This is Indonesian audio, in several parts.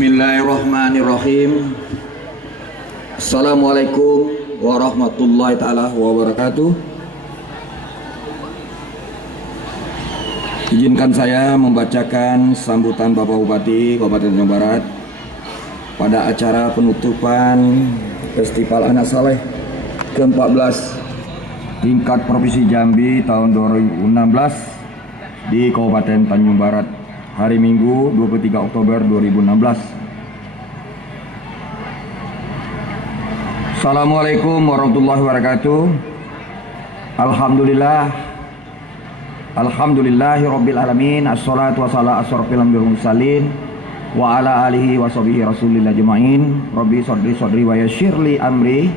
Bismillahirrahmanirrahim. Assalamualaikum warahmatullahi ta'ala wabarakatuh. Izinkan saya membacakan sambutan Bapak Bupati Kabupaten Tanjung Barat pada acara penutupan Festival Anak Saleh ke-14 tingkat Provinsi Jambi tahun 2016 di Kabupaten Tanjung Barat, hari Minggu 23 Oktober 2016. Assalamualaikum warahmatullahi wabarakatuh. Alhamdulillahi rabbil alamin. Assalatu wassalamu asrofil anbiya'i wal mursalin wa ala alihi wa sahbihi rasulillah jema'in. Rabbi sodri wa yassirli amri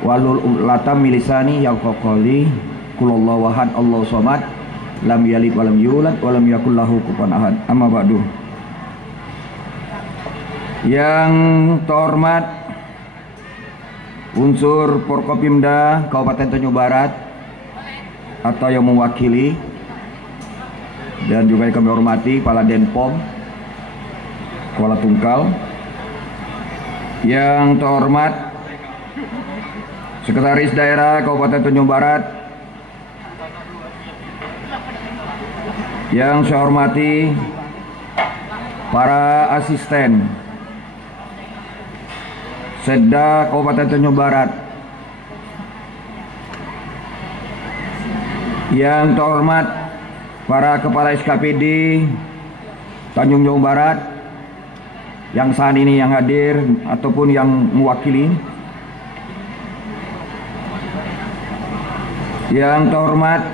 walul uqdatam min lisani yafqahu qawli. Qulullahu ahad Allahu samad lam yalid walam yulad walam yakul lahu kufuwan ahad. Amma ba'du. Yang terhormat unsur Forkopimda Kabupaten Tanjung Barat atau yang mewakili, dan juga kami hormati Kepala Denpom Kuala Tungkal, yang terhormat Sekretaris Daerah Kabupaten Tanjung Barat, yang saya hormati para asisten Setda Kabupaten Tanjung Barat, yang terhormat para kepala SKPD Tanjung Jabung Barat yang saat ini yang hadir ataupun yang mewakili, yang terhormat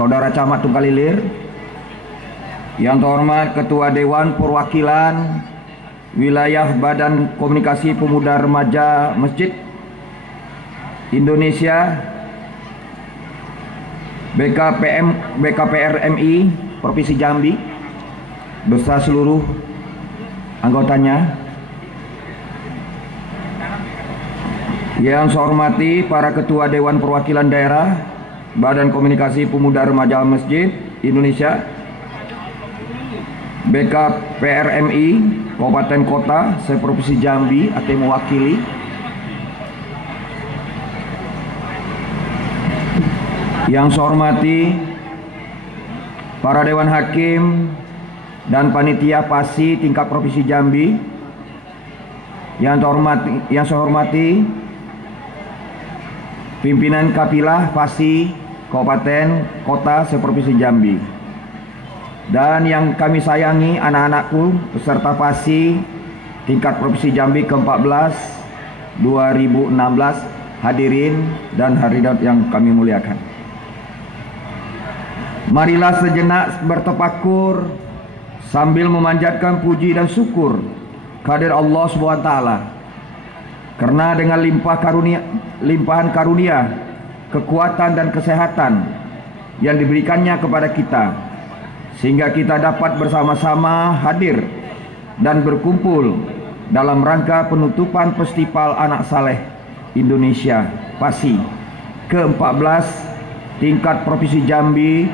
Saudara Camat Tungkalilir, yang terhormat Ketua Dewan Perwakilan Wilayah Badan Komunikasi Pemuda Remaja Masjid Indonesia BKPRMI Provinsi Jambi beserta seluruh anggotanya, yang saya hormati para Ketua Dewan Perwakilan Daerah Badan Komunikasi Pemuda Remaja Masjid Indonesia BKPRMI Kabupaten Kota se-Provinsi Jambi atau mewakili, yang saya hormati para Dewan Hakim dan Panitia PASI tingkat Provinsi Jambi, yang saya hormati pimpinan Kapilah PASI Kabupaten Kota se-Provinsi Jambi, dan yang kami sayangi anak-anakku peserta PASI tingkat Provinsi Jambi ke-14 2016, hadirin dan hadirat yang kami muliakan. Marilah sejenak bertafakur sambil memanjatkan puji dan syukur kehadirat Allah SWT, karena dengan limpahan karunia, kekuatan dan kesehatan yang diberikannya kepada kita, sehingga kita dapat bersama-sama hadir dan berkumpul dalam rangka penutupan Festival Anak Saleh Indonesia PASI ke-14 tingkat Provinsi Jambi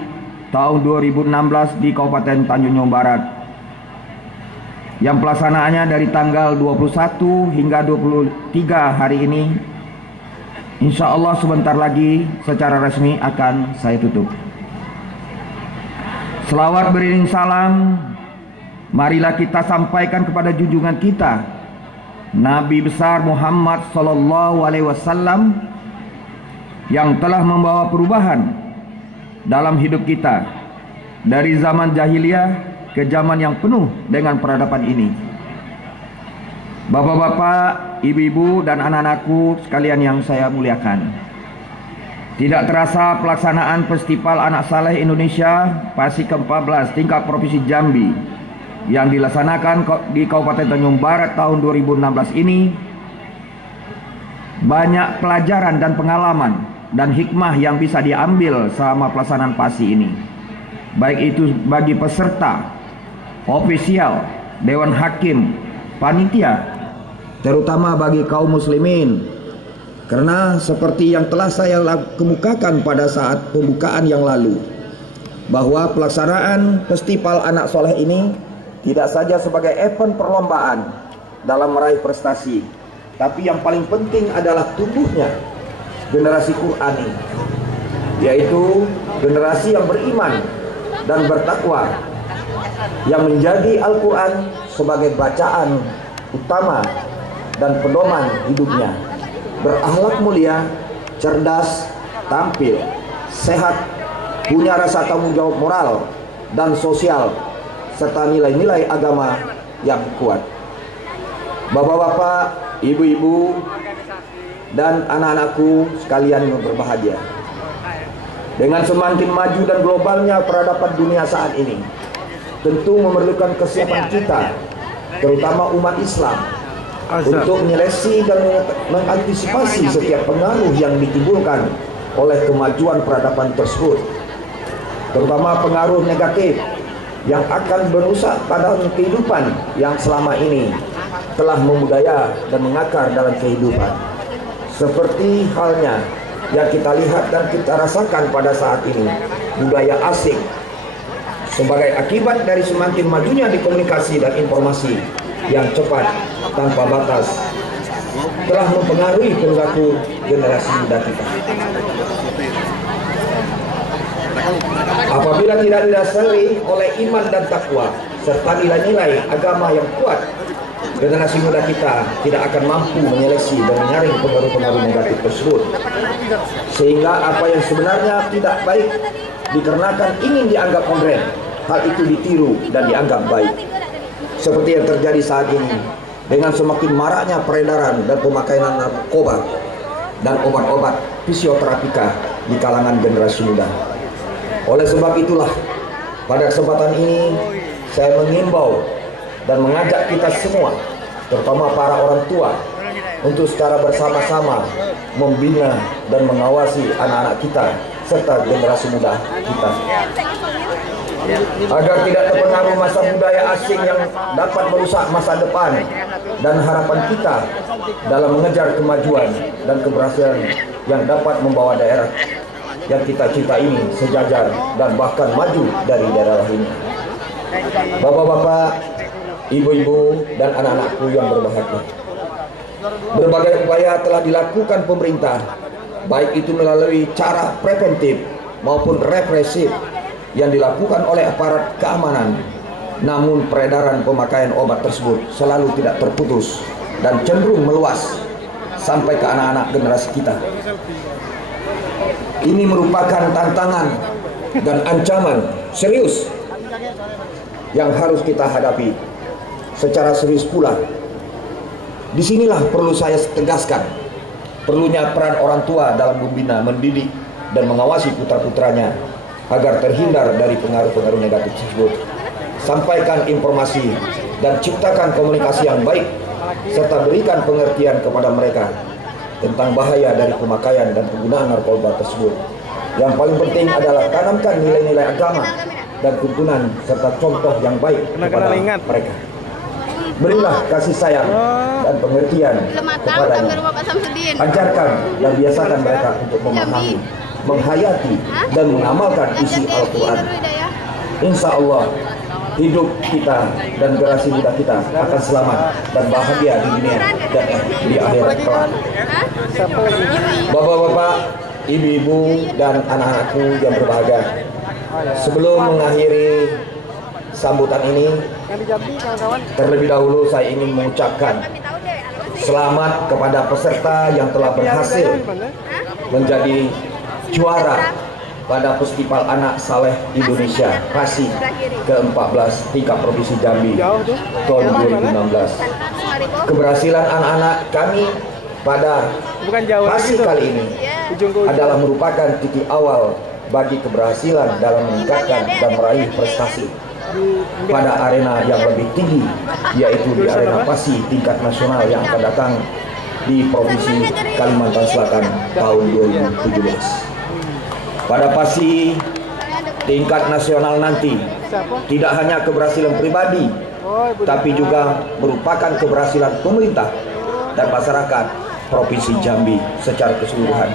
tahun 2016 di Kabupaten Tanjung Barat, yang pelaksanaannya dari tanggal 21 hingga 23 hari ini. Insya Allah sebentar lagi secara resmi akan saya tutup. Selawat beriring salam marilah kita sampaikan kepada junjungan kita Nabi besar Muhammad sallallahu alaihi wasallam, yang telah membawa perubahan dalam hidup kita dari zaman jahiliyah ke zaman yang penuh dengan peradaban ini. Bapak-bapak, ibu-ibu dan anak-anakku sekalian yang saya muliakan, tidak terasa pelaksanaan Festival Anak Saleh Indonesia PASI ke-14 tingkat Provinsi Jambi yang dilaksanakan di Kabupaten Tanjung Barat tahun 2016 ini, banyak pelajaran dan pengalaman dan hikmah yang bisa diambil selama pelaksanaan PASI ini, baik itu bagi peserta, ofisial, Dewan Hakim, panitia, terutama bagi kaum muslimin. Karena seperti yang telah saya kemukakan pada saat pembukaan yang lalu, bahwa pelaksanaan Festival Anak Saleh ini tidak saja sebagai event perlombaan dalam meraih prestasi, tapi yang paling penting adalah tumbuhnya generasi Qur'ani, yaitu generasi yang beriman dan bertakwa, yang menjadi Al-Quran sebagai bacaan utama dan pedoman hidupnya, berakhlak mulia, cerdas, tampil, sehat, punya rasa tanggung jawab moral dan sosial, serta nilai-nilai agama yang kuat. Bapak-bapak, ibu-ibu, dan anak-anakku sekalian yang berbahagia, dengan semakin maju dan globalnya peradaban dunia saat ini, tentu memerlukan kesiapan kita, terutama umat Islam, untuk menyelesaikan dan mengantisipasi setiap pengaruh yang ditimbulkan oleh kemajuan peradaban tersebut, terutama pengaruh negatif yang akan merusak pada kehidupan yang selama ini telah membudaya dan mengakar dalam kehidupan, seperti halnya yang kita lihat dan kita rasakan pada saat ini, budaya asing. Sebagai akibat dari semakin majunya di komunikasi dan informasi yang cepat tanpa batas, telah mempengaruhi perilaku generasi muda kita. Apabila tidak didasari oleh iman dan takwa serta nilai-nilai agama yang kuat, generasi muda kita tidak akan mampu menyeleksi dan menyaring pengaruh-pengaruh negatif tersebut, sehingga apa yang sebenarnya tidak baik dikarenakan ingin dianggap modern, hal itu ditiru dan dianggap baik, seperti yang terjadi saat ini dengan semakin maraknya peredaran dan pemakaian narkoba dan obat-obat fisioterapika di kalangan generasi muda. Oleh sebab itulah, pada kesempatan ini saya mengimbau dan mengajak kita semua, terutama para orang tua, untuk secara bersama-sama membina dan mengawasi anak-anak kita serta generasi muda kita, agar tidak terpengaruh masa budaya asing yang dapat merusak masa depan dan harapan kita dalam mengejar kemajuan dan keberhasilan yang dapat membawa daerah yang kita cinta ini sejajar dan bahkan maju dari daerah lainnya. Bapak-bapak, ibu-ibu, dan anak-anakku yang berbahagia, berbagai upaya telah dilakukan pemerintah, baik itu melalui cara preventif maupun represif yang dilakukan oleh aparat keamanan. Namun peredaran pemakaian obat tersebut selalu tidak terputus dan cenderung meluas sampai ke anak-anak generasi kita. Ini merupakan tantangan dan ancaman serius yang harus kita hadapi secara serius pula. Disinilah perlu saya tegaskan perlunya peran orang tua dalam membina, mendidik, dan mengawasi putra-putranya agar terhindar dari pengaruh-pengaruh negatif tersebut. Sampaikan informasi dan ciptakan komunikasi yang baik, serta berikan pengertian kepada mereka tentang bahaya dari pemakaian dan penggunaan narkoba tersebut. Yang paling penting adalah tanamkan nilai-nilai agama dan tuntunan serta contoh yang baik kepada mereka. Berilah kasih sayang dan pengertian kepadanya. Ajarkan dan biasakan mereka untuk memahami, menghayati, dan mengamalkan isi Al-Quran. Insya Allah hidup kita dan generasi muda kita akan selamat dan bahagia di dunia dan di akhirat kelak. Bapak-bapak, ibu-ibu, dan anak-anakku yang berbahagia, sebelum mengakhiri sambutan ini, terlebih dahulu saya ingin mengucapkan selamat kepada peserta yang telah berhasil menjadi juara pada Festival Anak Saleh Indonesia PASI ke-14 tingkat Provinsi Jambi tahun 2016. Keberhasilan anak-anak kami pada PASI kali ini adalah merupakan titik awal bagi keberhasilan dalam meningkatkan dan meraih prestasi pada arena yang lebih tinggi, yaitu di arena PASI tingkat nasional yang akan datang di Provinsi Kalimantan Selatan tahun 2017. Pada PASI tingkat nasional nanti tidak hanya keberhasilan pribadi, tapi juga merupakan keberhasilan pemerintah dan masyarakat Provinsi Jambi secara keseluruhan.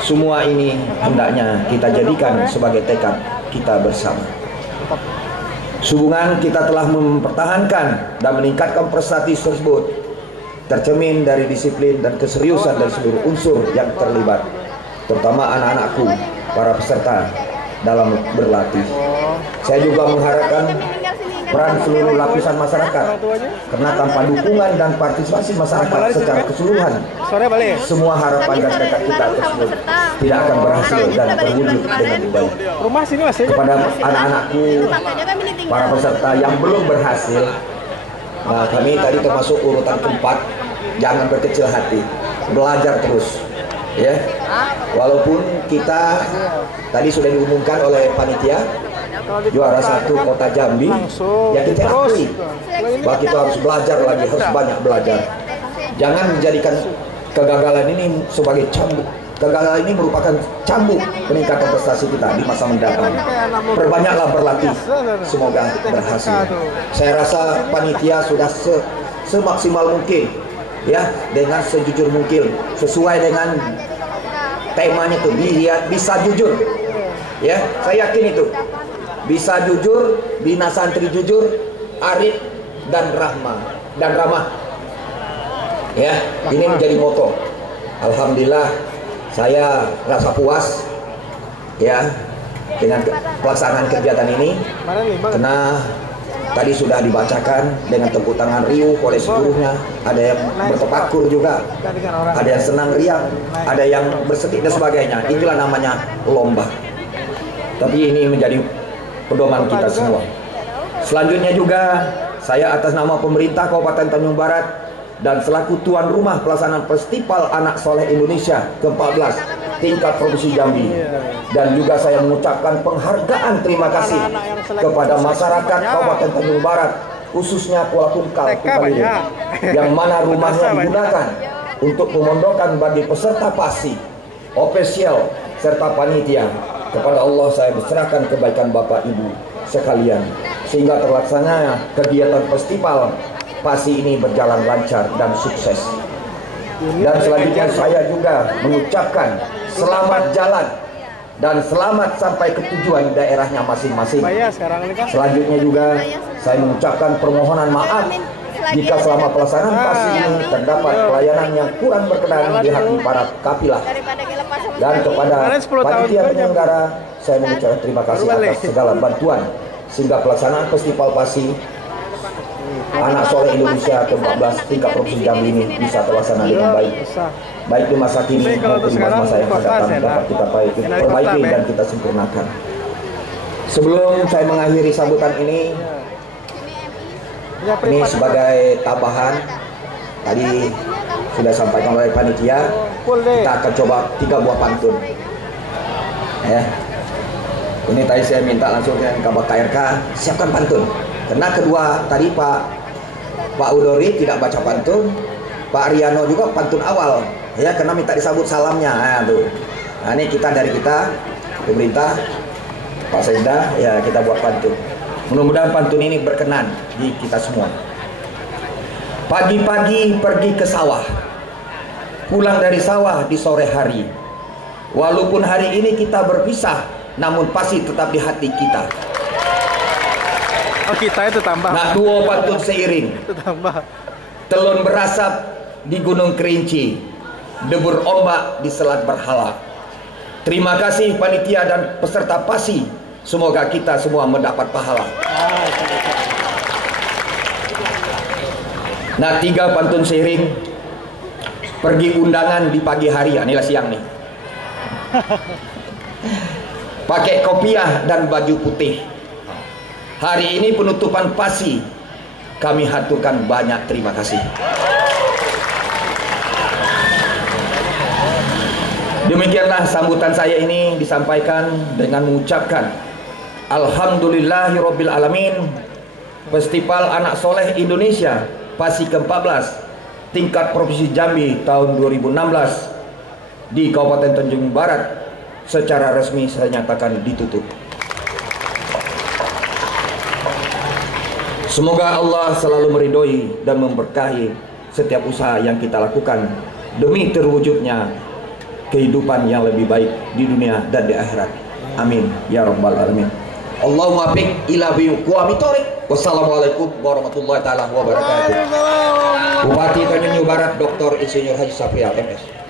Semua ini hendaknya kita jadikan sebagai tekad kita bersama. Hubungan kita telah mempertahankan dan meningkatkan prestasi tersebut tercermin dari disiplin dan keseriusan dari seluruh unsur yang terlibat, terutama anak-anakku, para peserta dalam berlatih. Saya juga mengharapkan peran seluruh lapisan masyarakat, karena tanpa dukungan dan partisipasi masyarakat secara keseluruhan, semua harapan dan tekad kita tersebut tidak akan berhasil dan terwujud dengan baik. Kepada anak-anakku, para peserta yang belum berhasil, kami tadi termasuk urutan keempat, jangan berkecil hati, belajar terus, ya. Walaupun kita tadi sudah diumumkan oleh panitia juara 1 Kota Jambi, ya kita akui bahwa kita harus belajar lagi, harus banyak belajar. Jangan menjadikan kegagalan ini sebagai cambuk. Kegagalan ini merupakan cambuk peningkatan prestasi kita di masa mendatang. Perbanyaklah berlatih, semoga berhasil. Saya rasa panitia sudah semaksimal mungkin, ya, dengan sejujur mungkin, sesuai dengan temanya itu, bisa jujur, ya. Saya yakin itu bisa jujur, bina santri jujur, arif dan ramah, ya. Ini menjadi moto. Alhamdulillah, saya rasa puas, ya, dengan pelaksanaan kegiatan ini, karena tadi sudah dibacakan dengan tepuk tangan riuh oleh seluruhnya. Ada yang bertepakur juga, ada yang senang riang, ada yang bersedih dan sebagainya. Itulah namanya lomba. Tapi ini menjadi pedoman kita semua. Selanjutnya juga saya atas nama pemerintah Kabupaten Tanjung Barat dan selaku tuan rumah pelaksanaan Festival Anak Soleh Indonesia ke-14 tingkat Provinsi Jambi, dan juga saya mengucapkan penghargaan terima kasih kepada masyarakat Kabupaten Tanjung Barat, khususnya Kuala Tungkal, yang mana rumahnya digunakan untuk pemondokan bagi peserta PASI, ofisial serta panitia. Kepada Allah saya berserahkan kebaikan Bapak Ibu sekalian, sehingga terlaksananya kegiatan festival PASI ini berjalan lancar dan sukses. Dan selanjutnya saya juga mengucapkan selamat jalan dan selamat sampai ke tujuan daerahnya masing-masing. Selanjutnya juga saya mengucapkan permohonan maaf jika selama pelaksanaan PASI ini terdapat pelayanan yang kurang berkenan di hati para kafilah. Dan kepada panitia penyelenggara saya mengucapkan terima kasih atas segala bantuan, sehingga pelaksanaan Festival PASI Anak Soleh Indonesia ke-14 tingkat Provinsi Jambi ini bisa terlaksana dengan baik, baik di masa kini maupun di masa yang akan datang dapat kita perbaiki dan kita sempurnakan. Sebelum saya mengakhiri sambutan ini sebagai tambahan, tadi sudah sampaikan oleh panitia, kita akan coba 3 buah pantun, ya. Ini tadi saya minta langsung ke Kabak KRK siapkan pantun, karena kedua tadi Pak Udori tidak baca pantun, Pak Ariano juga pantun awal, ya, karena minta disambut salamnya. Nah, tuh. Nah, ini dari kita pemerintah, Pak Sekda, ya, kita buat pantun. Mudah-mudahan pantun ini berkenan di kita semua. Pagi-pagi pergi ke sawah, pulang dari sawah di sore hari. Walaupun hari ini kita berpisah, namun pasti tetap di hati kita. Oh, kita itu tambah. Nak duo pantun seiring. Itu tambah. Telun berasap di Gunung Kerinci, debur ombak di Selat Berhala. Terima kasih panitia dan peserta PASI. Semoga kita semua mendapat pahala. Nah, 3 pantun seiring. Pergi undangan di pagi hari, inilah siang nih. Pakai kopiah dan baju putih. Hari ini penutupan PASI, kami haturkan banyak terima kasih. Demikianlah sambutan saya ini disampaikan dengan mengucapkan Alhamdulillahirabbil alamin. Festival Anak Soleh Indonesia PASI ke-14 tingkat Provinsi Jambi tahun 2016 di Kabupaten Tanjung Barat secara resmi saya nyatakan ditutup. Semoga Allah selalu meridhoi dan memberkahi setiap usaha yang kita lakukan demi terwujudnya kehidupan yang lebih baik di dunia dan di akhirat. Amin ya rabbal alamin. Allahu muwaffiq ila biqawmi thoriq. Wassalamualaikum warahmatullahi taala wabarakatuh. Bupati Tanjung Jabung Barat Dr. Insinyur Haji Safial MS.